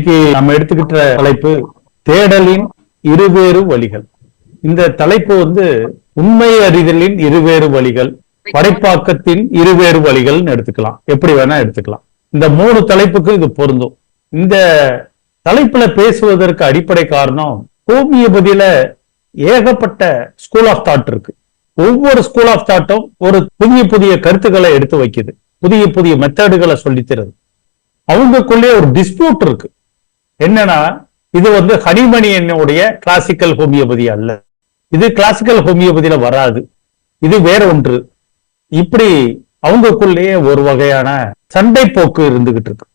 இன்னைக்கு நம்ம எடுத்துக்கிட்ட தலைப்பு தேடலின் இருவேறு வழிகள். இந்த தலைப்பு வந்து உண்மை அறிதலின் இருவேறு வழிகள் படைப்பாக்கத்தின் இருவேறு வழிகள்னு எடுத்துக்கலாம். எப்படி வேணா எடுத்துக்கலாம். இந்த மூணு தலைப்புக்கு இது பொருந்தும். இந்த தலைப்புல பேசுவதற்கு அடிப்படை காரணம் ஹோமியோபதியில ஏகப்பட்ட ஸ்கூல் ஆஃப் தாட் இருக்கு. ஒவ்வொரு ஸ்கூல் ஆஃப் தாட்டும் ஒரு புதிய புதிய கருத்துக்களை எடுத்து வைக்குது. புதிய புதிய மெத்தடுகளை சொல்லித்தருது. அவங்களுக்குள்ளே ஒரு டிஸ்பியூட் இருக்கு. என்னன்னா இது வந்து ஹனிமணி என்னுடைய கிளாசிக்கல் ஹோமியோபதி அல்ல. இது கிளாசிக்கல் ஹோமியோபதியில வராது. இது வேற ஒன்று. இப்படி அவங்களுக்குள்ளேயே ஒரு வகையான சண்டை போக்கு இருந்துகிட்டு இருக்கு.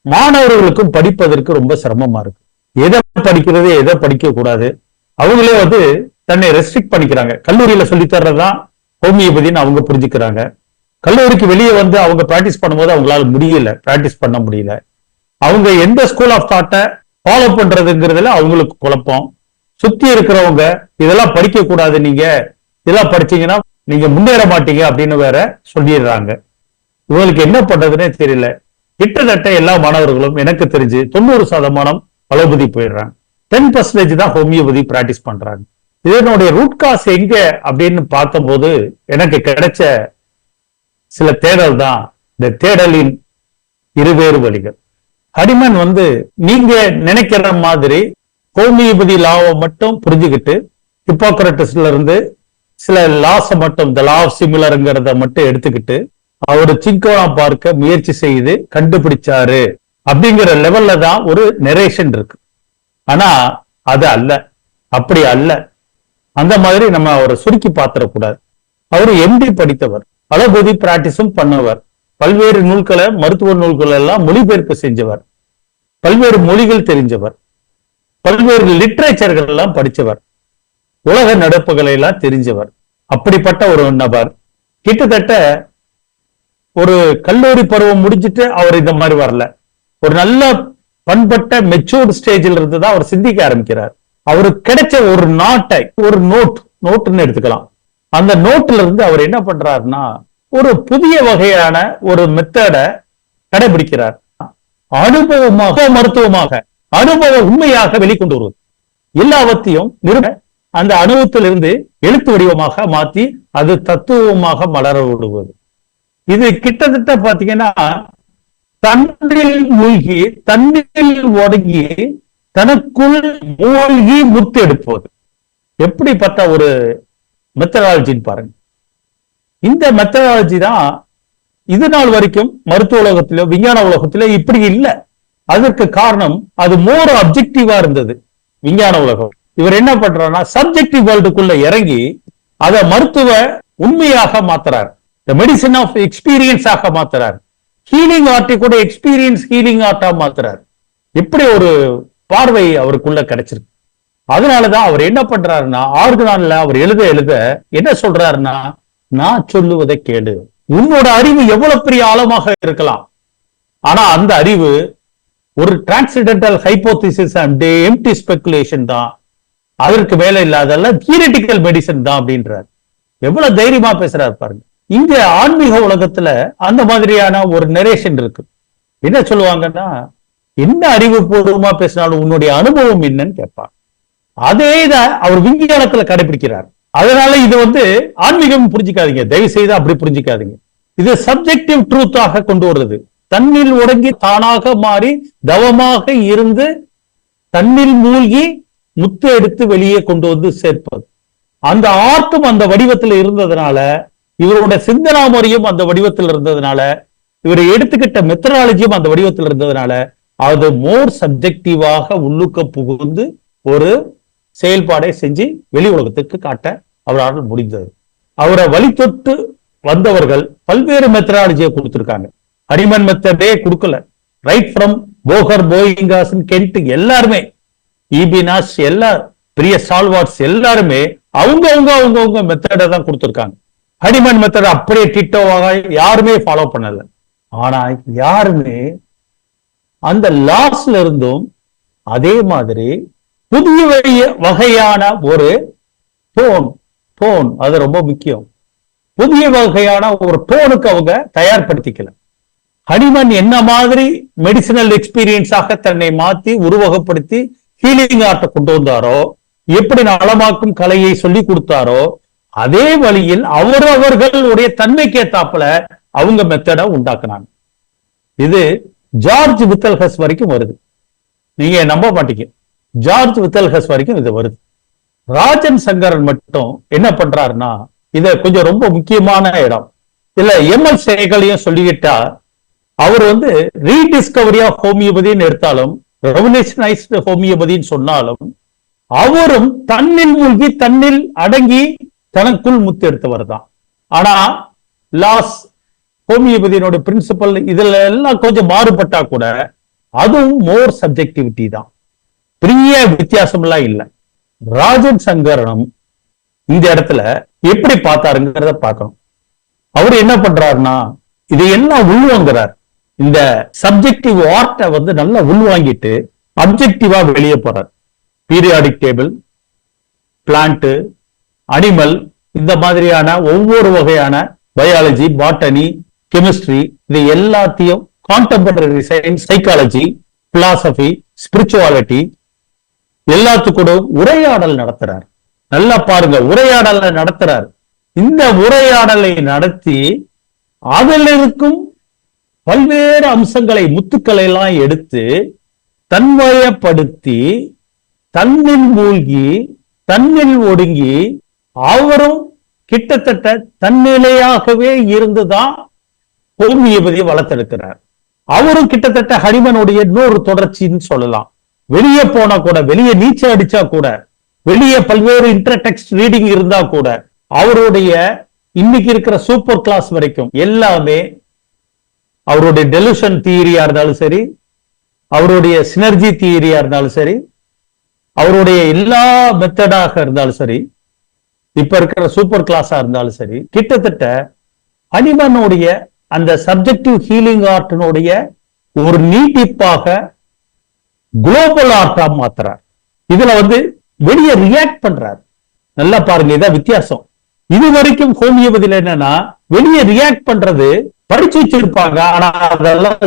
மாணவர்களுக்கும் படிப்பதற்கு ரொம்ப சிரமமா இருக்கு. எதை படிக்கிறது எதை படிக்க கூடாது? அவங்களே வந்து தன்னை ரெஸ்ட்ரிக்ட் பண்ணிக்கிறாங்க. கல்லூரியில சொல்லித் தர்றதுதான் ஹோமியோபதினு அவங்க புரிஞ்சுக்கிறாங்க. கல்லூரிக்கு வெளியே வந்து அவங்க பிராக்டிஸ் பண்ணும்போது அவங்களால முடியல. பிராக்டிஸ் பண்ண முடியல. அவங்க எந்த ஸ்கூல் ஆஃப் தாட்டை ஃபாலோ பண்றதுங்கிறதுல அவங்களுக்கு குழப்பம். சுத்தி இருக்கிறவங்க இதெல்லாம் படிக்க கூடாது நீங்க. இதெல்லாம் படிச்சீங்கன்னா நீங்க முன்னேற மாட்டீங்க அப்படின்னு வேற சொல்லிடுறாங்க. இவங்களுக்கு என்ன பண்றதுன்னே தெரியல. கிட்டத்தட்ட எல்லா மாணவர்களும் எனக்கு தெரிஞ்சு தொண்ணூறு சதமானம் அலோபதி போயிடுறாங்க. டென் பர்சன்டேஜ் தான் ஹோமியோபதி பிராக்டிஸ் பண்றாங்க. இதனுடைய ரூட் காஸ் எங்க அப்படின்னு பார்த்தபோது எனக்கு கிடைச்ச சில தேடல் தான் இந்த தேடலின் இருவேறு வழிகள். ஹடிமன் வந்து நீங்க நினைக்கிற மாதிரி ஹோமியோபதி லாவை மட்டும் புரிஞ்சுக்கிட்டு ஹிப்போக்ரட்டிஸ்ல இருந்து சில லாஸ் மட்டும் இந்த லா ஆஃப் சிமிலருங்கிறத மட்டும் எடுத்துக்கிட்டு அவர் சிங்கோனா பார்க்க முயற்சி செய்து கண்டுபிடிச்சாரு அப்படிங்கிற லெவல்ல தான் ஒரு நெரேஷன் இருக்கு. ஆனா அது அல்ல. அப்படி அல்ல. அந்த மாதிரி நம்ம அவரை சுருக்கி பாத்திரக்கூடாது அவர் எம்டி படித்தவர். அலோபதி பிராக்டிஸும் பண்ணவர். பல்வேறு நூல்களை மருத்துவ நூல்கள் எல்லாம் மொழிபெயர்ப்பு செஞ்சவர். பல்வேறு மொழிகள் தெரிஞ்சவர். பல்வேறு லிட்ரேச்சர்கள் எல்லாம் படிச்சவர். உலக நடப்புகளை எல்லாம் தெரிஞ்சவர். அப்படிப்பட்ட ஒரு நபர். கிட்டத்தட்ட ஒரு கல்லூரி பருவம் முடிஞ்சிட்டு அவர் இந்த மாதிரி வரல. ஒரு நல்ல பண்பட்ட மெச்சூர்டு ஸ்டேஜில் இருந்து தான் அவர் சிந்திக்க ஆரம்பிக்கிறார். அவருக்கு கிடைச்ச ஒரு நாட்டை ஒரு நோட் நோட்டுன்னு எடுத்துக்கலாம். அந்த நோட்டுல இருந்து அவர் என்ன பண்றாருன்னா ஒரு புதிய வகையான ஒரு மெத்தடை கடைபிடிக்கிறார். அனுபவமாக மருத்துவமாக அனுபவ உண்மையாக வெளிக்கொண்டு வருவது எல்லாவற்றையும் நிறுவ அந்த அனுபவத்திலிருந்து எழுத்து வடிவமாக மாத்தி அது தத்துவமாக மலர விடுவது. இது கிட்டத்தட்ட பாத்தீங்கன்னா தன்னில் மூழ்கி தன்னில் ஒடுங்கி தனக்குள் மூழ்கி முத்து எடுப்பது எப்படிப்பட்ட ஒரு மெத்தடாலஜின்னு பாருங்க. இந்த மெத்தடாலஜி தான் இது நாள் வரைக்கும் மருத்துவ உலகத்திலோ விஞ்ஞான உலகத்திலோ இப்படி இல்லை. அதற்கு காரணம் அது மோர் அப்ஜெக்டிவா இருந்தது விஞ்ஞான உலகம். இவர் என்ன பண்றாருன்னா சப்ஜெக்டிவ் வேர்ல்டுக்குள்ள இறங்கி அதை மருத்துவ உண்மையாக மாத்துறார். த மெடிசன் ஆஃப் எக்ஸ்பீரியன்ஸ் ஆக மாத்துறார். ஹீலிங் ஆர்ட்டை கூட எக்ஸ்பீரியன்ஸ் ஹீலிங் ஆர்ட்டா மாத்துறார். இப்படி ஒரு பார்வை அவருக்குள்ள கிடைச்சிருக்கு. அதனாலதான் அவர் என்ன பண்றாருன்னா ஆர்கனான்ல அவர் எழுத எழுத என்ன சொல்றாருன்னா நான் சொல்லுவதை கேடு. உன்னோட அறிவு எவ்வளவு பெரிய ஆழமாக இருக்கலாம். ஆனா அந்த அறிவு ஒரு transcendental hypothesis and empty speculation தான். அதற்கு மேல இல்லாதல்ல தியரிட்டிக்கல் மெடிசன் தான் அப்படின்றார். எவ்வளவு தைரியமா பேசுறாரு பாருங்க. இங்க ஆன்மீக உலகத்துல அந்த மாதிரியான ஒரு நெரேஷன் இருக்கு. என்ன சொல்லுவாங்கன்னா என்ன அறிவுபூர்வமா பேசினாலும் உன்னுடைய அனுபவம் என்னன்னு கேட்பார் அதே இதை அவர் விஞ்ஞானத்துல கடைபிடிக்கிறார். அதனால இது வந்து ஆன்மீகம் புரிஞ்சுக்காதீங்க. தயவு செய்து அப்படி புரிஞ்சுக்காதீங்க. இது சப்ஜெக்டிவ் ட்ரூத்தாக கொண்டு வருது. தன்னில் உடங்கி தானாக மாறி தவமாக இருந்து தன்னில் மூழ்கி முத்து எடுத்து வெளியே கொண்டு வந்து சேர்ப்பது. அந்த ஆர்ட்டும் அந்த வடிவத்தில் இருந்ததுனால இவரோட சிந்தனா முறையும் அந்த வடிவத்தில் இருந்ததுனால இவர் எடுத்துக்கிட்ட மெத்தடாலஜியும் அந்த வடிவத்தில் இருந்ததுனால அது மோர் சப்ஜெக்டிவாக உள்ளுக்க புகுந்து ஒரு செயல்பாடை செஞ்சு வெளி உலகத்திற்கு காட்ட அவரால் முடிந்தது. அவரை வழித்தொட்டு வந்தவர்கள் பல்வேறு மெத்தடாலஜியை கொடுத்திருக்காங்க. அடிமன் மெத்தடே கொடுக்கல. ரைட் ஃப்ரம் போகர் போயிங்காஸ் கென்ட் எல்லாருமே ஈபினாஸ் எல்லா பெரிய சால்வாட்ஸ் எல்லாருமே அவங்க அவங்க அவங்க அவங்க மெத்தடை தான் கொடுத்திருக்காங்க. ஹனிமன் மெத்தட் அப்படியே டிட்டோவாக யாருமே ஃபாலோ பண்ணல. ஆனா யாருமே அந்த லாஸ்ல இருந்தும் அதே மாதிரி புதிய வழிய வகையான ஒரு டோன் டோன் அது ரொம்ப முக்கியம். புதிய வகையான ஒரு டோனுக்கு அவங்க தயார்படுத்திக்கல. ஹனிமன் என்ன மாதிரி மெடிசினல் எக்ஸ்பீரியன்ஸாக தன்னை மாத்தி உருவகப்படுத்தி ஹீலிங் ஆர்ட்டை கொண்டு வந்தாரோ எப்படி நலமாக்கும் கலையை சொல்லி கொடுத்தாரோ அதே வழியில் அவர் அவர்களுடைய தன்மைக்கு ஏத்தாப்புல அவங்க மெத்தடை உண்டாக்குனாங்க. இது ஜார்ஜ் வித்தல்ஹஸ் வரைக்கும் வருது. நீங்க நம்ப மாட்டீங்க. ஜார்ஜ் வித்தல்ஹஸ் வரைக்கும் இது வருது. ராஜன் சங்கரன் மட்டும் என்ன பண்றாருன்னா இத கொஞ்சம் ரொம்ப முக்கியமான இடம். இல்ல எம்எல் சேகலையும் சொல்லிக்கிட்டா அவர் வந்து ரீடிஸ்கவரி ஆஃப் ஹோமியோபதின்னு எடுத்தாலும் ரெவல்யூஷனைஸ்டு ஹோமியோபதின்னு சொன்னாலும் அவரும் தன்னில் மூழ்கி தன்னில் அடங்கி தனக்குள் முத்தெடுத்தவர் தான். ஆனா லாஸ் ஹோமியோபதியினுடைய பிரின்சிபல் இதுல எல்லாம் கொஞ்சம் மாறுபட்டா கூட அதுவும் மோர் சப்ஜெக்டிவிட்டி தான். பெரிய வித்தியாசம் எல்லாம் இல்லை. ராஜன் சங்கரனும் இந்த இடத்துல எப்படி பார்த்தாருங்கிறத பார்க்கணும். அவர் என்ன பண்றாருன்னா இதையெல்லாம் உள்வாங்குறார்? இந்த சப்ஜெக்டிவ் ஆர்ட்டை வந்து நல்லா உள்வாங்கிட்டு அப்ஜெக்டிவா வெளியே போறார். பீரியாடிக் டேபிள் பிளான்ட் அனிமல் இந்த மாதிரியான ஒவ்வொரு வகையான பயாலஜி பாட்டனி கெமிஸ்ட்ரி இது எல்லாத்தையும் contemporary science psychology philosophy spirituality எல்லாத்துக்கூட உரையாடல் நடத்துறார். நல்லா பாருங்க உரையாடலை நடத்துறார். இந்த உரையாடலை நடத்தி அதில் இருக்கும் பல்வேறு அம்சங்களை முத்துக்களை எல்லாம் எடுத்து தன்மயப்படுத்தி தன்னில் மூழ்கி தன்னில் ஒடுங்கி அவரும் கிட்டத்தட்ட தன்னிலையாகவே இருந்துதான் ஹோமியோபதியை வளர்த்தெடுக்கிறார். அவரும் கிட்டத்தட்ட ஹரிமனுடைய இன்னொரு தொடர்ச்சின்னு சொல்லலாம். வெளியே போனா கூட வெளியே நீச்சல் அடிச்சா கூட வெளியே பல்வேறு இன்டர்டெக்ஸ்ட் ரீடிங் இருந்தா கூட அவருடைய இன்னைக்கு இருக்கிற சூப்பர் கிளாஸ் வரைக்கும் எல்லாமே அவருடைய டெலுஷன் தியரியா இருந்தாலும் சரி அவருடைய சினர்ஜி தியரியா இருந்தாலும் சரி அவருடைய எல்லா மெத்தடாக இருந்தாலும் சரி இப்ப இருக்கிற சூப்பர் கிளாஸா இருந்தாலும் சரி கிட்டத்தட்ட அனிமனுடைய அந்த சப்ஜெக்டிவ் ஹீலிங் ஆர்டினுடைய ஒரு நீட்டிப்பாக குளோபல் ஆர்டா மாத்துறார். இதுல வந்து வெளியே ரியாக்ட் பண்றார். நல்லா பாருங்க இதான் வித்தியாசம். இது வரைக்கும் ஹோமியோபதியில என்னன்னா வெளியே ரியாக்ட் பண்றது படிச்சு வச்சிருப்பாங்க ஆனா அதெல்லாம்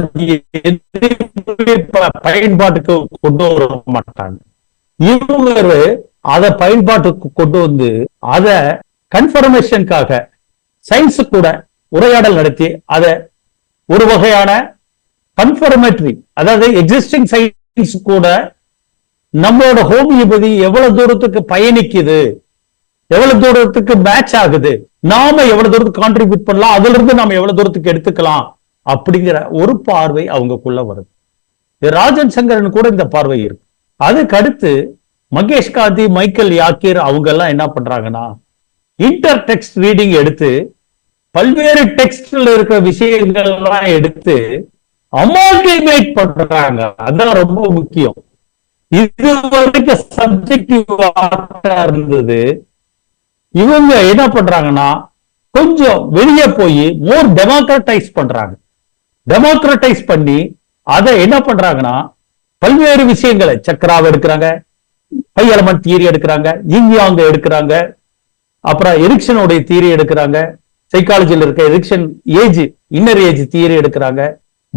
பயன்பாட்டுக்கு கொண்டு வர மாட்டாங்க. இவங்க அத பயன்பாட்டுக்கு கொண்டு வந்து அத கன்ஃபர்மேஷனுக்காக சயின்ஸு கூட உரையாடல் நடத்தி அத ஒரு வகையான கன்ஃபர்மேட்டரி அதாவது எக்ஸிஸ்டிங் சயின்ஸ் கூட நம்மளோட ஹோமியோபதி எவ்வளவு தூரத்துக்கு பயணிக்குது? எவ்வளவு தூரத்துக்கு மேட்ச் ஆகுது? நாம எவ்வளவு தூரத்துக்கு கான்ட்ரிபியூட் பண்ணலாம்? அதுல இருந்து நாம எவ்வளவு தூரத்துக்கு எடுத்துக்கலாம்? அப்படிங்கிற ஒரு பார்வை அவங்களுக்குள்ள வருது. ராஜன் சங்கரன் கூட இந்த பார்வை இருக்கு. அதுக்கு அடுத்து மகேஷ் காந்தி மைக்கேல் யாக்கீர் அவங்க எல்லாம் என்ன பண்றாங்கன்னா இன்டர் டெக்ஸ்ட் ரீடிங் எடுத்து பல்வேறு டெக்ஸ்ட்ல இருக்கிற விஷயங்கள் எல்லாம் எடுத்து அமால்கேமேட் பண்றாங்க அதான் ரொம்ப முக்கியம். இது வரைக்கும் சப்ஜெக்டிவ் இருந்தது. இவங்க என்ன பண்றாங்கன்னா கொஞ்சம் வெளியே போய் மோர் டெமோக்ரட்டைஸ் பண்றாங்க. டெமோக்ரட்டைஸ் பண்ணி அதை என்ன பண்றாங்கன்னா பல்வேறு விஷயங்களை சக்கராவை எடுக்கிறாங்க ஹை எலமெண்ட் தியரி எடுக்கிறாங்க இங்கியாங்க எடுக்கிறாங்க அப்புறம் எரிக்ஷனுடைய தியரி எடுக்கிறாங்க சைக்காலஜியில் இருக்க Erikson age inner age theory எடுக்கிறாங்க.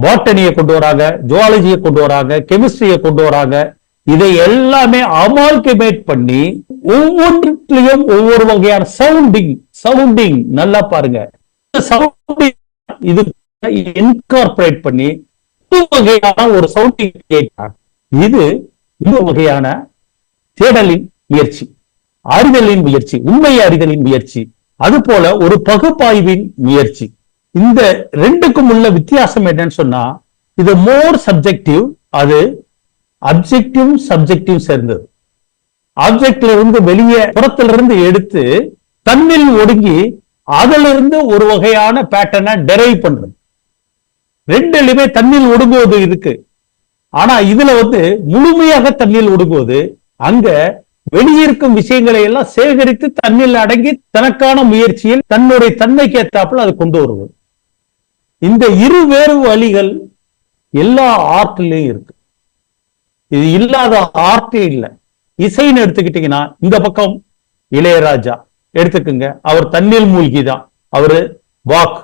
பாட்டனியை கொண்டு வராங்க ஜுவாலஜியை கொண்டு வராங்க கெமிஸ்ட்ரியை கொண்டு வராங்க. இதை எல்லாமே அமால்கமேட் பண்ணி ஒவ்வொன்றிலையும் ஒவ்வொரு வகையான சவுண்டிங் சவுண்டிங் நல்லா பாருங்க. சவுண்டிங் இது இன்கார்பரேட் பண்ணி புது வகையான ஒரு சவுண்டிங் இது இந்த வகையான தேடலின் முயற்சி அறிதலின் முயற்சி உண்மை அறிதலின் முயற்சி. அது போல ஒரு பகுப்பாய்வின் முயற்சி. இந்த ரெண்டுக்கும் உள்ள வித்தியாசம் என்னன்னு சொன்னா இது மோர் சப்ஜெக்டிவ் அது அப்ஜெக்டிவ் சப்ஜெக்டிவ் சேர்ந்தது. ஆப்ஜெக்ட்ல இருந்து வெளியே புறத்துல இருந்து எடுத்து தன்னில் ஒடுங்கி அதுல இருந்து ஒரு வகையான பேட்டர்னை டெரைவ் பண்றது. ரெண்டுலயுமே தண்ணில் ஒடுங்குவது இருக்கு. ஆனா இதுல வந்து முழுமையாக தண்ணில் ஒடுங்குவது அங்க வெளியிருக்கும் விஷயங்களை எல்லாம் சேகரித்து தண்ணில் அடங்கி தனக்கான முயற்சியில் தன்னுடைய தன்மைக்கு ஏத்தாப்புல அது கொண்டு வருவது. இந்த இரு வேறு வழிகள் எல்லா ஆர்ட்லயும் இருக்கு. இது இல்லாத ஆர்ட்டே இல்லை. இசைன்னு எடுத்துக்கிட்டீங்கன்னா இந்த பக்கம் இளையராஜா எடுத்துக்கோங்க. அவர் தண்ணீர் மூழ்கி தான். அவரு வாக்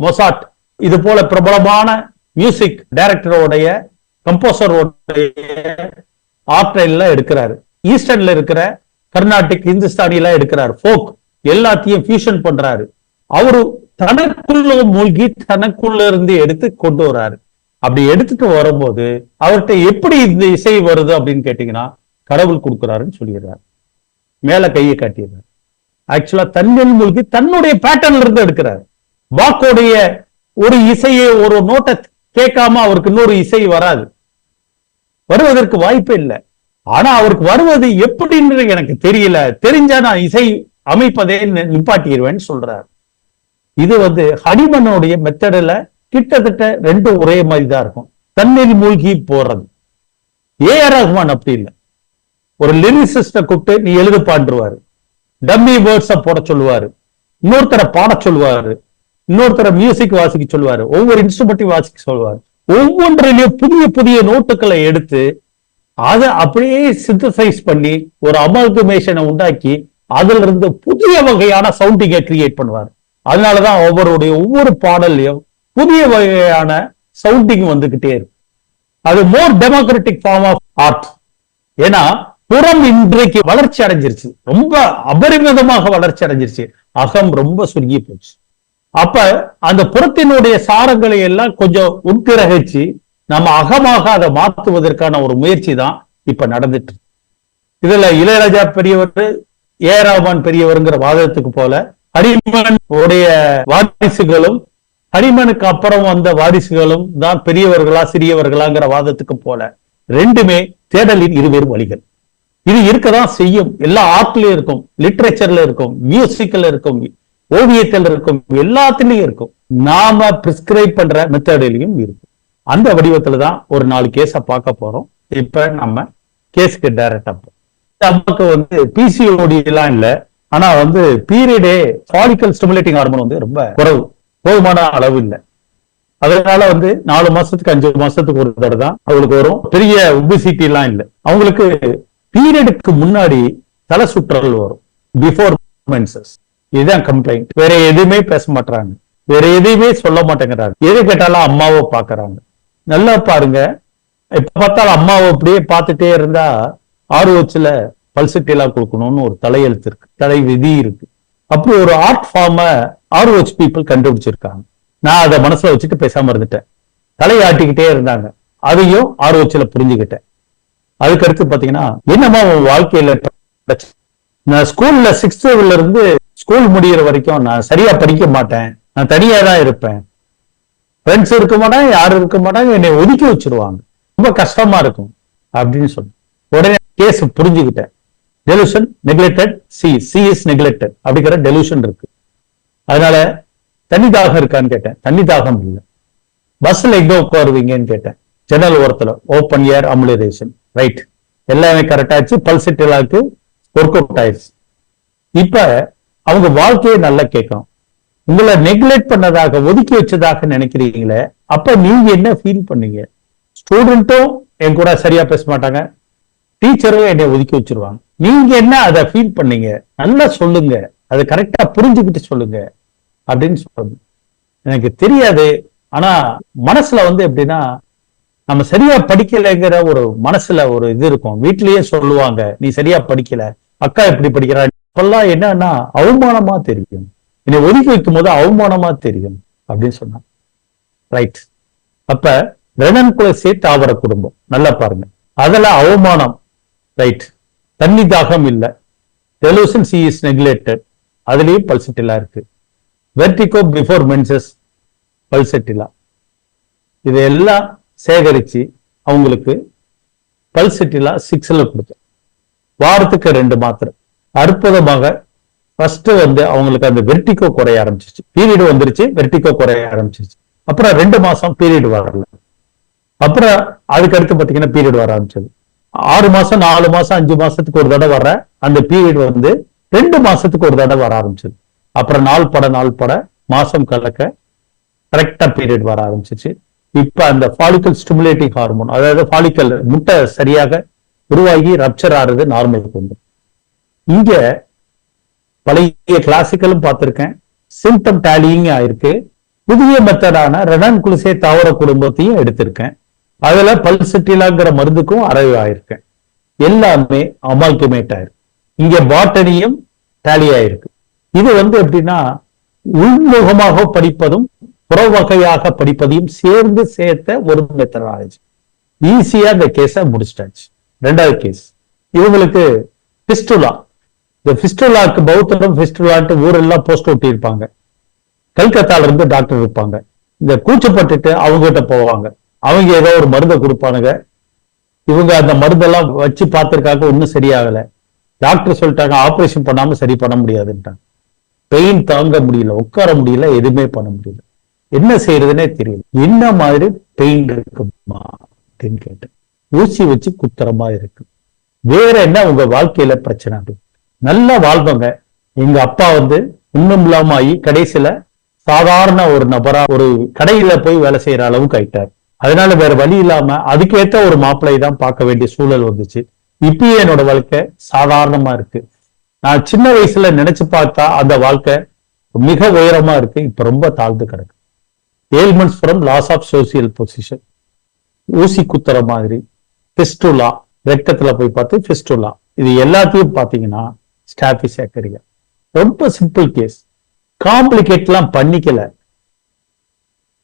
மொசாட் இது போல பிரபலமான மியூசிக் டைரக்டரோடைய கம்போசரோடைய ஆர்ட்லாம் எடுக்கிறாரு. ஈஸ்டர்ன்ல இருக்கிற கர்நாடிக் ஹிந்துஸ்தானி எல்லாம் எடுக்கிறாரு. ஃபோக் எல்லாத்தையும் ஃபியூஷன் பண்றாரு. அவரு தனக்குள்ள மூழ்கி தனக்குள்ள இருந்து எடுத்து கொண்டு வராரு. அப்படி எடுத்துட்டு வரும்போது அவர்கிட்ட எப்படி இந்த இசை வருது அப்படின்னு கேட்டீங்கன்னா கடவுள் கொடுக்குறாருன்னு சொல்லிடுறாரு. மேல கையை காட்டிடுறாரு. ஆக்சுவலா தன்னில் மூழ்கி தன்னுடைய பேட்டர்ன்ல இருந்து எடுக்கிறாரு. வாக்கோடைய ஒரு இசையை ஒரு நோட்டை கேட்காம அவருக்கு இன்னொரு இசை வராது. வருவதற்கு வாய்ப்பு இல்லை. ஆனா அவருக்கு வருவது எப்படின்னு எனக்கு தெரியல. தெரிஞ்சா நான் இசை அமைப்பதே நிப்பாட்டிடுவேன்னு சொல்றாரு. இது வந்து ஹனிமனுடைய மெத்தடில் கிட்டத்தட்ட ரெண்டும் ஒரே மாதிரி தான் இருக்கும். தண்ணீர் மூழ்கி போறது. ஏ ஆர் ரஹ்மான் அப்படி இல்லை. ஒரு லிரிசிஸ்ட கூப்பிட்டு நீ எழுது பாண்டுருவாரு. டம்மி வேர்ட்ஸ போட சொல்லுவாரு. இன்னொருத்தரை பாட சொல்லுவாரு. இன்னொருத்தரை மியூசிக் வாசிக்க சொல்லுவாரு. ஒவ்வொரு இன்ஸ்ட்ருமெண்ட்டையும் வாசிக்க சொல்லுவாரு. ஒவ்வொன்றிலையும் புதிய புதிய நோட்டுகளை எடுத்து அதை அப்படியே சிந்தசைஸ் பண்ணி ஒரு அமல்குமேஷனை உண்டாக்கி அதுல இருந்து புதிய வகையான சவுண்டிங்கை கிரியேட் பண்ணுவார். அதனாலதான் அவருடைய ஒவ்வொரு பாடல்லையும் புதிய வகையான சவுண்டிங் வந்துகிட்டே இருக்கு. அது more democratic form of art ஏன்னா புறம் இன்றைக்கு வளர்ச்சி அடைஞ்சிருச்சு. ரொம்ப அபரிமிதமாக வளர்ச்சி அடைஞ்சிருச்சு. அகம் ரொம்ப சுருங்கி போச்சு. அப்ப அந்த புறத்தினுடைய சாரங்களை எல்லாம் கொஞ்சம் உட்கிரகிச்சு நம்ம அகமாக அதை மாற்றுவதற்கான ஒரு முயற்சி தான் இப்ப நடந்துட்டு இருக்கு. இதுல இளையராஜா பெரியவர் ஏ. ராமன் பெரியவருங்கிற வாதத்துக்கு போல ஹரிமன் உடைய வாரிசுகளும் ஹரிமனுக்கு அப்புறம் வந்த வாரிசுகளும் தான் பெரியவர்களா சிறியவர்களாங்கிற வாதத்துக்கு போல ரெண்டுமே தேடலின் இருவேறு வழிகள். இது இருக்கதான் செய்யும். எல்லா ஆர்ட்லயும் இருக்கும் லிட்ரேச்சர்ல இருக்கும் மியூசிக்ல இருக்கும் ஓவியத்தில் இருக்கும் எல்லாத்துலயும் இருக்கும். நாம பிரிஸ்கிரைப் பண்ற மெத்தடிலையும் இருக்கும். அந்த வடிவத்துல தான் ஒரு நாலு கேஸ பார்க்க போறோம். இப்ப நம்ம கேஸ்க்கு டைரக்டா நமக்கு வந்து பிசிஓடி எல்லாம் இல்ல. ஆனா வந்து பீரியடே ஃபாலிக்கல் ஸ்டிமுலேட்டிங் ஹார்மோன் வந்து ரொம்ப குறைவு. போதுமான அளவு இல்லை. அதனால வந்து நாலு மாசத்துக்கு அஞ்சு மாசத்துக்கு ஒரு தடவை தான் அவங்களுக்கு வரும். பெரிய ஒபிசிட்டி எல்லாம் இல்லை. அவங்களுக்கு பீரியடுக்கு முன்னாடி தலை சுற்றல் வரும். பிஃபோர் மென்சஸ் இதுதான் கம்ப்ளைண்ட் வேற எதுவுமே பேச மாட்டாங்க வேற எதையுமே சொல்ல மாட்டேங்கிறாங்க. எது கேட்டாலும் அம்மாவை பாக்குறாங்க நல்லா பாருங்க. இப்ப பார்த்தாலும் அம்மாவை அப்படியே பார்த்துட்டே இருந்தா ஆர்வச்சில பல்சட்டிலாம் கொடுக்கணும்னு ஒரு தலையெழுத்து இருக்கு தலை விதி இருக்கு. அப்படி ஒரு ஆர்ட் ஃபார்ம ஆர்வச் பீப்புள் கண்டுபிடிச்சிருக்காங்க. நான் அதை மனசுல வச்சுட்டு பேசாம இருந்துட்டேன். தலையாட்டிக்கிட்டே இருந்தாங்க. அதையும் ஆர்வச்சில புரிஞ்சுக்கிட்டேன். அதுக்கடுத்து பாத்தீங்கன்னா என்னமா உன் வாழ்க்கையில நான் ஸ்கூல்ல சிக்ஸ்த்ல இருந்து ஸ்கூல் முடிகிற வரைக்கும் நான் சரியா படிக்க மாட்டேன். நான் தனியா தான் இருப்பேன். ஃப்ரெண்ட்ஸ் இருக்க மாட்டாங்க யாரும் இருக்க மாட்டாங்க என்னை ஒதுக்கி வச்சிருவாங்க. ரொம்ப கஷ்டமா இருக்கும். அப்படின்னு சொன்னேன். உடனே கேஸ் புரிஞ்சுக்கிட்டேன். Delusion neglected C C is neglected அப்படிங்கிற டெலுஷன் இருக்கு. அதனால தண்ணி தாகம் இருக்கான்னு கேட்டேன். தண்ணி தாகம் இல்லை. பஸ்ல எங்க உட்காருவீங்கன்னு கேட்டேன். ஜெனரல் ஓரத்துல ஓப்பன் ஏர் அமுலரேஷன் ரைட் எல்லாமே கரெக்ட் ஆச்சு பல்செட்டிலாக்கு ஒர்க் அவுட் ஆயிடுச்சு. இப்ப அவங்க வாழ்க்கையை நல்லா கேட்கும் உங்களை நெக்லெக்ட் பண்ணதாக ஒதுக்கி வச்சதாக நினைக்கிறீங்களே அப்ப நீங்க என்ன ஃபீல் பண்ணீங்க? ஸ்டூடெண்ட்டும் என் கூட சரியா பேச மாட்டாங்க. டீச்சரும் என்னை ஒதுக்கி வச்சிருவாங்க. நீங்க என்ன அதை ஃபீல் பண்ணீங்க? நல்லா சொல்லுங்க. அதை கரெக்டா புரிஞ்சுக்கிட்டு சொல்லுங்க. அப்படின்னு சொல்றது எனக்கு தெரியாது. ஆனா மனசுல வந்து எப்படின்னா நம்ம சரியா படிக்கலைங்கிற ஒரு மனசுல ஒரு இது இருக்கும். வீட்லயே சொல்லுவாங்க நீ சரியா படிக்கல. அக்கா எப்படி படிக்கிறா. இப்பெல்லாம் என்னன்னா அவமானமா தெரியும். என்னை ஒதுக்கி வைக்கும் போது அவமானமா தெரியும். அப்படின்னு சொன்னான் ரைட் அப்ப ரெனன் சேர்த்து தாவர குடும்பம். நல்லா பாருங்க. அதுல அவமானம். ரைட் தண்ணி தாகம் இல்லை. டெலூசன் சி இஸ் நெக்லெக்டட் அதுலயும் பல்செட்டிலா இருக்கு. வெர்டிகோ பிஃபோர் மென்சஸ் பல்செட்டிலா. இதையெல்லாம் சேகரிச்சு அவங்களுக்கு பல்செட்டிலா சிக்ஸ்ல கொடுத்தேன். வாரத்துக்கு ரெண்டு மாத்திரை. அற்புதமாக ஃபர்ஸ்ட் வந்து அவங்களுக்கு அந்த வெர்டிகோ குறைய ஆரம்பிச்சிச்சு பீரியடு வந்துருச்சு வெர்டிகோ குறைய ஆரம்பிச்சிருச்சு. அப்புறம் ரெண்டு மாசம் பீரியட் வரல. அப்புறம் அதுக்கு அடுத்து பாத்தீங்கன்னா பீரியட் வர ஆரம்பிச்சது. ஆறு மாசம் நாலு மாசம் அஞ்சு மாசத்துக்கு ஒரு தடவை வர அந்த பீரியட் வந்து ரெண்டு மாசத்துக்கு ஒரு தடவை வர ஆரம்பிச்சது. அப்புறம் நாள் பட நாள் பட மாசம் கலக்க கரெக்டா பீரியட் வர ஆரம்பிச்சிச்சு. இப்ப அந்த ஃபாலிக்கல் ஸ்டிமுலேட்டிங் ஹார்மோன் அதாவது ஃபாலிக்கல் முட்டை சரியாக உருவாகி ரப்சர் ஆறுது நார்மலுக்கு வந்து இங்க பழைய கிளாசிக்கலும் பார்த்திருக்கேன். சிம்டம் டேலியும் ஆயிருக்கு புதிய மெத்தடான ரெனான் குளிசே தாவர குடும்பத்தையும் எடுத்திருக்கேன். அதுல பல்சிட்டிலாங்கிற மருந்துக்கும் அரைவு ஆயிருக்கேன் எல்லாமே அமால்குமேட் ஆயிருக்கு இங்க பாட்டனியும் டேலி ஆயிருக்கு. இது வந்து எப்படின்னா உள்முகமாக படிப்பதும் புறவகையாக படிப்பதையும் சேர்ந்து சேர்த்த ஒரு மெத்தடாலஜி ஈஸியா இந்த கேஸ முடிச்சிட்டாச்சு. ரெண்டாவது கேஸ் இவங்களுக்கு பிஸ்டுலா இந்த பிஸ்டுலாக்கு பௌத்தரும் பிஸ்டுலான்ட்டு ஊரெல்லாம் போஸ்ட் ஒட்டி இருப்பாங்க கல்கத்தால இருந்து டாக்டர் இருப்பாங்க. இந்த கூச்சப்பட்டுட்டு அவங்க கிட்ட போவாங்க. அவங்க ஏதோ ஒரு மருந்தை கொடுப்பானுங்க. இவங்க அந்த மருந்தெல்லாம் வச்சு பார்த்துருக்காங்க ஒன்றும் சரியாகல. டாக்டர் சொல்லிட்டாங்க ஆபரேஷன் பண்ணாம சரி பண்ண முடியாதுன்ட்டாங்க. பெயின் தாங்க முடியல உட்கார முடியல எதுவுமே பண்ண முடியல. என்ன செய்யறதுனே தெரியல. என்ன மாதிரி பெயின் இருக்குமா அப்படின்னு கேட்டேன். ஊசி வச்சு குத்துறமா இருக்கு. வேற என்ன உங்க வாழ்க்கையில பிரச்சனை அப்படின்னு நல்லா வாழ்ந்தவங்க. எங்க அப்பா வந்து இன்னும் இல்லாம ஆகி கடைசியில சாதாரண ஒரு நபரா ஒரு கடையில போய் வேலை செய்யற அளவுக்கு ஆயிட்டார். அதனால வேற வழி இல்லாம அதுக்கேற்ற ஒரு மாப்பிள்ளை தான் பார்க்க வேண்டிய சூழல் வந்துச்சு. இப்பயே என்னோட வாழ்க்கை சாதாரணமா இருக்கு. நான் சின்ன வயசுல நினைச்சு பார்த்தா அந்த வாழ்க்கை மிக உயரமா இருக்கு. இப்ப ரொம்ப தாழ்ந்து கிடக்கு. Ailments from loss of social position ஊசி குத்துற மாதிரி பிஸ்டுலா ரத்தத்துல போய் பார்த்து பிஸ்டுலா இது எல்லாத்தையும் பார்த்தீங்கன்னா ஸ்டாபி சேக்கரியா ரொம்ப சிம்பிள் கேஸ் காம்ப்ளிகேட்லாம் பண்ணிக்கல.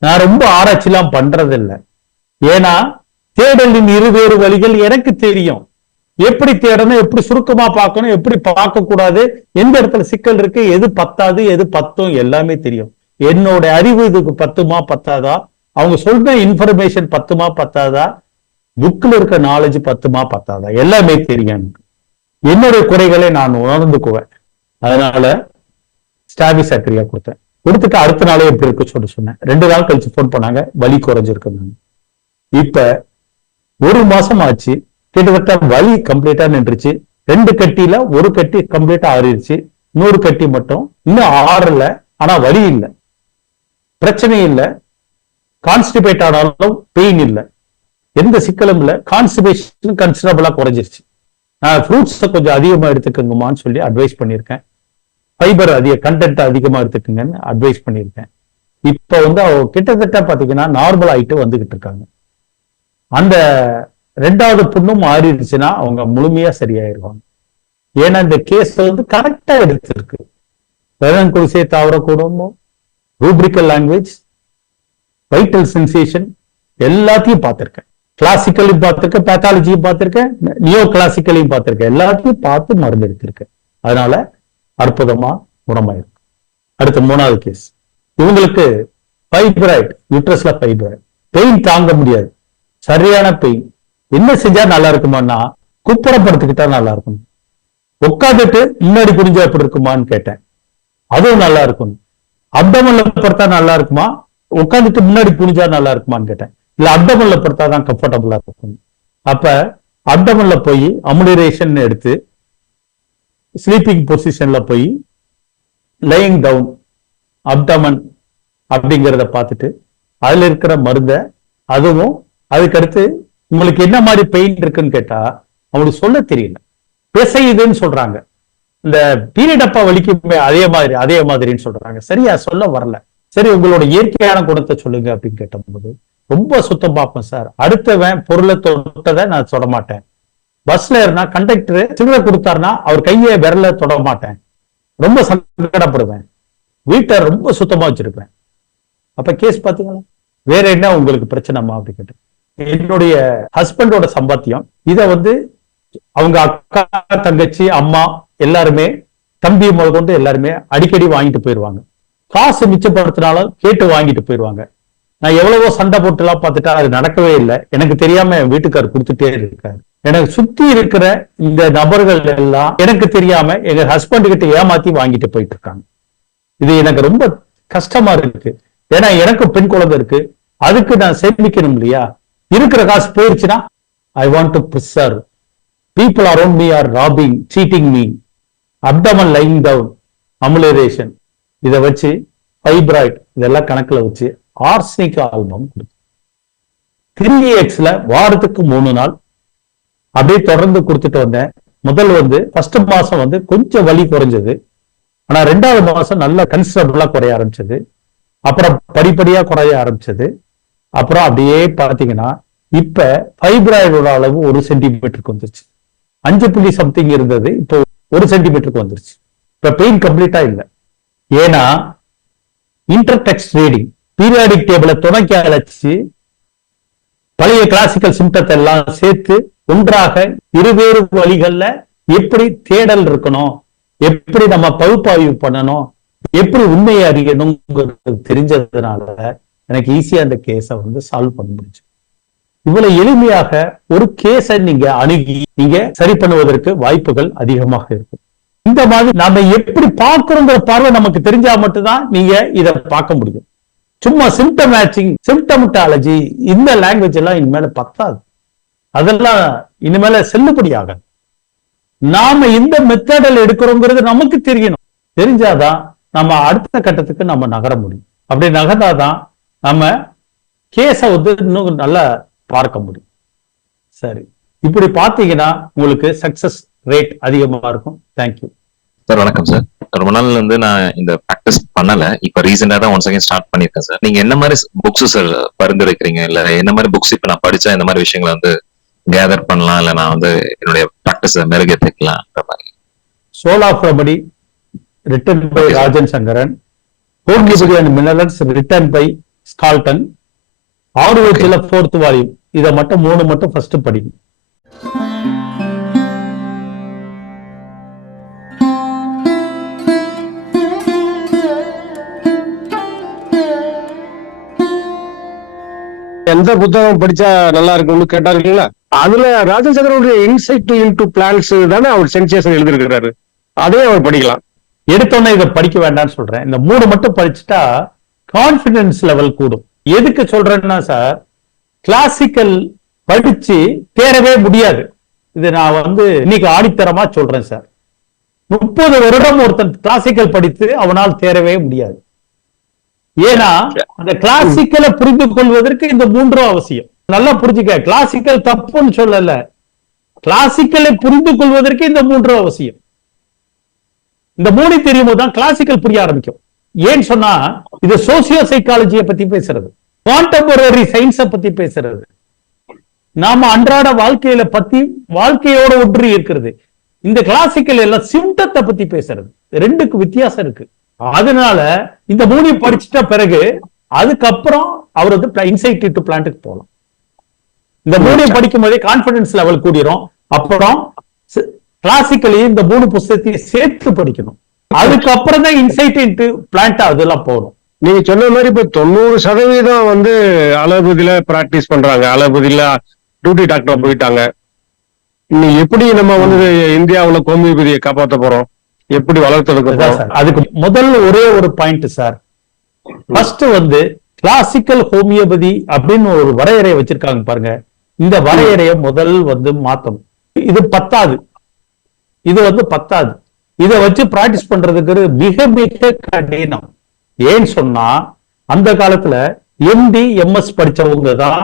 நான் ரொம்ப ஆராய்ச்சிலாம் பண்றது இல்ல ஏன்னா தேடலின் இருவேறு வழிகள் எனக்கு தெரியும். எப்படி தேடணும் எப்படி சுருக்கமா பார்க்கணும் எப்படி பார்க்க கூடாது எந்த இடத்துல சிக்கல் இருக்கு எது பத்தாது எது பத்தும் எல்லாமே தெரியும். என்னோட அறிவு இதுக்கு பத்துமா பத்தாதா? அவங்க சொல்ற இன்ஃபர்மேஷன் பத்துமா பத்தாதா? புக்ல இருக்க நாலேஜ் பத்துமா பத்தாதா? எல்லாமே தெரியும் என்னுடைய குறைகளை நான் உணர்ந்துக்குவேன். அதனால ஸ்டாபி சக்கரியா கொடுத்தேன். கொடுத்துட்டு அடுத்த நாளே எப்படி இருக்கு சொல்லி சொன்னேன். ரெண்டு நாள் கழிச்சு ஃபோன் பண்ணாங்க. வலி குறைஞ்சிருக்குன்னு. இப்ப ஒரு மாசம் ஆச்சு. கிட்டத்தட்ட வலி கம்ப்ளீட்டா நின்றுச்சு. ரெண்டு கட்டியில ஒரு கட்டி கம்ப்ளீட்டா ஆறிடுச்சு. இன்னொரு கட்டி மட்டும். இன்னும் ஆறல. ஆனா வலி இல்லை. பிரச்சனை இல்லை. கான்ஸ்டிபேட் ஆனாலும் பெயின் இல்லை. எந்த சிக்கலும் இல்லை. கான்ஸ்டிபேஷன் கன்சிடபிளா குறைஞ்சிருச்சு. நான் ஃப்ரூட்ஸை கொஞ்சம் அதிகமா எடுத்துக்கோங்கம்மான்னு சொல்லி அட்வைஸ் பண்ணியிருக்கேன். ஃபைபர் அதிக கண்டென்ட் அதிகமா எடுத்துக்கங்கன்னு அட்வைஸ் பண்ணியிருக்கேன். இப்போ வந்து அவ கிட்டத்தட்ட பாத்தீங்கன்னா நார்மல் ஆயிட்டு வந்துகிட்டு இருக்காங்க. அந்த ரெண்டாவது புண்ணும் மாறிடுச்சுன்னா அவங்க முழுமையா சரியாயிருவாங்க. ஏன்னா இந்த கேஸ் வந்து கரெக்டா எடுத்திருக்கு. வேதன் குடிசை தாவர குடும்பம் ரூப்ரிக்கல் லாங்குவேஜ் வைட்டல் சென்சேஷன் எல்லாத்தையும் பார்த்திருக்கேன். கிளாசிக்கலையும் பார்த்திருக்கேன் பேத்தாலஜியும் பார்த்திருக்கேன் நியோ கிளாசிக்கலையும் பார்த்திருக்கேன். எல்லாத்தையும் பார்த்து மருந்து எடுத்திருக்கேன் அதனால அற்புதமா குணமாயிருக்கு. அடுத்த மூணாவது கேஸ் இவங்களுக்கு ஃபைப்ராய்ட் யூட்ரஸ்ல ஃபைப்ராய்ட் பெயின் தாங்க முடியாது. சரியான பெயின் என்ன செஞ்சா நல்லா இருக்குமான்னா குப்புறப்படுத்திக்கிட்டா நல்லா இருக்கும். உட்காந்துட்டு முன்னாடி குடிஞ்சா எப்படி இருக்குமான்னு கேட்டேன். அதுவும் நல்லா இருக்கும். அப்டமன்ல படுத்தா நல்லா இருக்குமா? உட்காந்துட்டு முன்னாடி குனிஞ்சா நல்லா இருக்குமான்னு கேட்டேன். இல்ல அப்டமன்ல படுத்தா தான் கம்ஃபர்டபுளா இருக்கும். அப்ப அப்டமன்ல போய் அமுலிரேஷன் எடுத்து ஸ்லீப்பிங் பொசிஷன்ல போய் லையிங் டவுன் அப்டமன் அப்படிங்கிறத பார்த்துட்டு அதுல இருக்கிற மருந்தை அதுவும் அதுக்கடுத்து உங்களுக்கு என்ன மாதிரி பெயின் இருக்குன்னு கேட்டா அவங்களுக்கு சொல்ல தெரியல. பிசையுதுன்னு சொல்றாங்க. இந்த பீரியட் அப்பா வலிக்குமே அதே மாதிரி அதே மாதிரின்னு சொல்றாங்க. சரியா சொல்ல வரல. சரி உங்களோட இயற்கையான குணத்தை சொல்லுங்க அப்படின்னு கேட்டபோது ரொம்ப சுத்தம் பார்ப்பேன் சார். அடுத்தவன் பொருளை தொட்டதை நான் சொல்ல மாட்டேன். பஸ்ல ஏறினா கண்டக்டர் சிக்னல் கொடுத்தாருன்னா அவர் கையை விரல தொட மாட்டேன். ரொம்ப சங்கடப்படுவேன். வீட்டை ரொம்ப சுத்தமா வச்சிருப்பேன். அப்ப கேஸ் பாத்தீங்களா? வேற என்ன உங்களுக்கு பிரச்சனைமா அப்படி கேட்டேன். என்னுடைய ஹஸ்பண்டோட சம்பாத்தியம். இதை வந்து அவங்க அக்கா தங்கச்சி அம்மா எல்லாருமே தம்பி முதல் கொண்டு எல்லாருமே அடிக்கடி வாங்கிட்டு போயிடுவாங்க காசு மிச்சப்படுத்தினாலும் கேட்டு வாங்கிட்டு போயிடுவாங்க நான் எவ்வளவோ சண்டை போட்டுலாம் பார்த்துட்டா அது நடக்கவே இல்லை. எனக்கு தெரியாம என் வீட்டுக்காரர் கொடுத்துட்டே இருக்காரு. எனக்கு சுத்தி இருக்கிற இந்த நபர்கள் எல்லாம் எனக்கு தெரியாம எங்க ஹஸ்பண்ட் கிட்ட ஏமாத்தி வாங்கிட்டு போயிட்டு இருக்காங்க. இது எனக்கு ரொம்ப கஷ்டமா இருக்கு. ஏன்னா எனக்கு பெண் குழந்தை இருக்கு. அதுக்கு நான் சேமிக்கணும் இல்லையா? இருக்கிற காசு போயிருச்சுன்னா I want to preserve people around me are robbing cheating me abdomen lying down amelioration இதை வச்சு ஃபைப்ராய்ட் இதெல்லாம் கணக்குல வச்சு ஆர்சனிக் ஆல்பம் கொடுத்து. த்ரீ எக்ஸ்ல வாரத்துக்கு மூணு நாள் அப்படியே தொடர்ந்து கொடுத்துட்டு வந்தேன். முதல் வந்து ஃபர்ஸ்ட் மாசம் வந்து கொஞ்சம் வலி குறைஞ்சது. ஆனா ரெண்டாவது மாசம் நல்ல கன்சிடபிளா குறைய ஆரம்பிச்சது. அப்புறம் படிப்படியா குறைய ஆரம்பிச்சது. அப்புறம் அப்படியே பாத்தீங்கன்னா இப்ப ஃபைப்ராய்டோட அளவு ஒரு சென்டிமீட்டருக்கு வந்துருச்சு. அஞ்சு புள்ளி சம்திங் இருந்தது இப்போ ஒரு சென்டிமீட்டருக்கு வந்துருச்சு. இப்ப பெயின் கம்ப்ளீட்டா இல்லை. ஏன்னா இன்டர்டெக்ஸ்ட் ரீடிங் பீரியாடிக் டேபிளை துணைக்க அழைச்சு பழைய கிளாசிக்கல் சிம்டத்தை எல்லாம் சேர்த்து ஒன்றாக இருவேறு வழிகள்ல எப்படி தேடல் இருக்கணும் எப்படி நம்ம பகுப்பாய்வு பண்ணணும் எப்படி உண்மையை அறியணுங்கிறது தெரிஞ்சதுனால எனக்கு ஈஸியா அந்த கேஸை வந்து சால்வ் பண்ண முடிஞ்சு. இவ்வளவு எளிமையாக ஒரு கேஸை நீங்க அணுகி நீங்க சரி பண்ணுவதற்கு வாய்ப்புகள் அதிகமாக இருக்கும். இந்த மாதிரி நாம எப்படி பார்க்கிறோங்கிற பார்வை நமக்கு தெரிஞ்சா மட்டும்தான் நீங்க இதை பார்க்க முடியும். சும்மா சிம்டம் மேட்சிங் சிம்டம்டாலஜி இந்த லாங்குவேஜ் எல்லாம் இனிமேல பத்தாது. அதெல்லாம் இனிமேல செல்லுபடியாக நாம இந்த மெத்தடில் எடுக்கிறோங்கிறது நமக்கு தெரியணும். தெரிஞ்சாதான் நம்ம அடுத்த கட்டத்துக்கு நம்ம நகர முடியும். அப்படி நகர்ந்தாதான் நம்ம கேஸை வந்து இன்னும் நல்லா பார்க்க முடியும். சரி. இப்படி பார்த்தீங்கன்னா உங்களுக்கு சக்சஸ் ரேட் அதிகமா இருக்கும். தேங்க்யூ சார் வணக்கம் சார். ரொம்ப நாள் வந்து நான் இந்த ப்ராக்டிஸ் பண்ணல. இப்ப ரீசெண்டா தான் ஒன் செகண்ட் ஸ்டார்ட் பண்ணிருக்கேன் சார். நீங்க என்ன மாதிரி புக்ஸ் சார் பரிந்துரைக்கிறீங்க? இல்ல என்ன மாதிரி புக்ஸ் இப்ப நான் படிச்சா இந்த மாதிரி விஷயங்களை வந்து கேதர் பண்ணலாம் இல்ல நான் வந்து என்னுடைய ப்ராக்டிஸ் மெருகேற்றிக்கலாம்ன்ற மாதிரி. Soul of remedy written by. Rajan Sankaran homeopathy and minerals written by Scholten ஆறுவச்சில fourth volume இதை மட்டும் மூணு மட்டும் ஃபர்ஸ்ட் படிங்க எந்த புத்தகம் படிச்சா நல்லா இருக்கும்னு கேட்டாரு அதுல அதுல ராஜசேகரனுடைய இன்சைட் இன்டு பிளான்ஸ் தானே அவர் சென்சேஷன் எழுதியிருக்கிறாரு. அதையும் அவர் படிக்கலாம். எடுத்தோன்னே இதை படிக்க வேண்டாம்னு சொல்றேன். இந்த மூணு மட்டும் படிச்சுட்டா கான்பிடன்ஸ் லெவல் கூடும். எதுக்கு சொல்றேன்னா சார் கிளாசிக்கல் படிச்சு தேரவே முடியாது. இது நான் வந்து இன்னைக்கு ஆடித்தரமா சொல்றேன் சார். முப்பது வருடம் ஒருத்தன் கிளாசிக்கல் படித்து அவனால் தேரவே முடியாது. ஏன்னா அந்த கிளாசிக்கலை புரிந்து கொள்வதற்கு இந்த மூன்றும் அவசியம். நல்லா புரிஞ்சுக்க. கிளாசிக்கல் தப்புன்னு சொல்லல. கிளாசிக்கலை புரிந்து கொள்வதற்கு இந்த மூன்று அவசியம். இந்த மூணு தெரியும் போது தான் கிளாசிக்கல் புரிய ஆரம்பிக்கும். ஏன்னு சொன்னா இது சோசியோ சைக்காலஜியை பத்தி பேசுறது. கான்டெம்பரரி சயின்ஸை பத்தி பேசுறது. நாம அன்றாட வாழ்க்கையில பத்தி வாழ்க்கையோட ஒன்றி இருக்கிறது. இந்த கிளாசிக்கல் எல்லாம் சிம்டத்தை பத்தி பேசுறது. ரெண்டுக்கு வித்தியாசம் இருக்கு. அதனால இந்த மூணையும் படிச்சுட்ட பிறகு அதுக்கப்புறம் அவர் வந்து இன்சைட் டு பிளான்ட்டுக்கு போகலாம் இந்த மூணையும் படிக்கும் போதே கான்பிடன்ஸ் லெவல் கூடிரும். அப்புறம் கிளாசிக்கலையும் இந்த மூணு புஸ்தகத்தையும் சேர்த்து படிக்கணும். அதுக்கப்புறம் தான் இன்சைட் இன்டு பிளான்ட் அதெல்லாம் போகணும் நீங்க சொன்ன மாதிரி இப்ப தொண்ணூறு சதவீதம் வந்து அலோபதியில பிராக்டிஸ் பண்றாங்க. அலோபதியில டியூட்டி டாக்டர் போயிட்டாங்க. நீ எப்படி நம்ம வந்து இந்தியாவுல ஹோமியோபதியை காப்பாத்த போறோம்? எப்படி வளர்த்தெடுக்க அதுக்கு முதல் ஒரே ஒரு பாயிண்ட் சார். ஃபர்ஸ்ட் வந்து கிளாசிக்கல் ஹோமியோபதி அப்படின்னு ஒரு வரையறையை வச்சிருக்காங்க பாருங்க. இந்த வரையறையை முதல் வந்து மாத்தணும். இது பத்தாது. இது வந்து பத்தாது. இதை வச்சு பிராக்டிஸ் பண்றதுக்கு மிக மிக கடினம். ஏன்னு சொன்னா அந்த காலத்துல எம்டி எம்எஸ் படிச்சவங்க தான்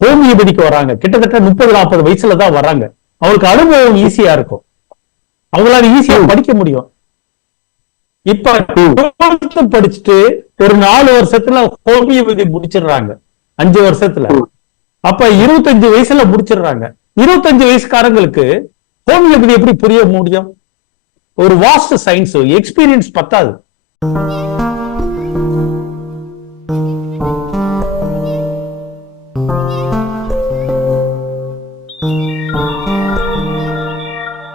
ஹோமியோபதிக்கு வராங்க. கிட்டத்தட்ட முப்பது நாற்பது வயசுல தான் வராங்க. அவங்களுக்கு அனுபவம் ஈஸியா இருக்கும். அவங்களால ஈஸியா படிக்க முடியும். இப்ப படிச்சுட்டு ஒரு நாலு வருஷத்துல ஹோமியோபதி முடிச்சிடுறாங்க. அஞ்சு வருஷத்துல. அப்ப இருபத்தஞ்சு வயசுல முடிச்சிடுறாங்க. இருபத்தஞ்சு வயசுக்காரங்களுக்கு ஹோமியோபதி எப்படி புரிய முடியும்? ஒரு வாஸ்ட் சயின்ஸ் எக்ஸ்பீரியன்ஸ் பத்தாது.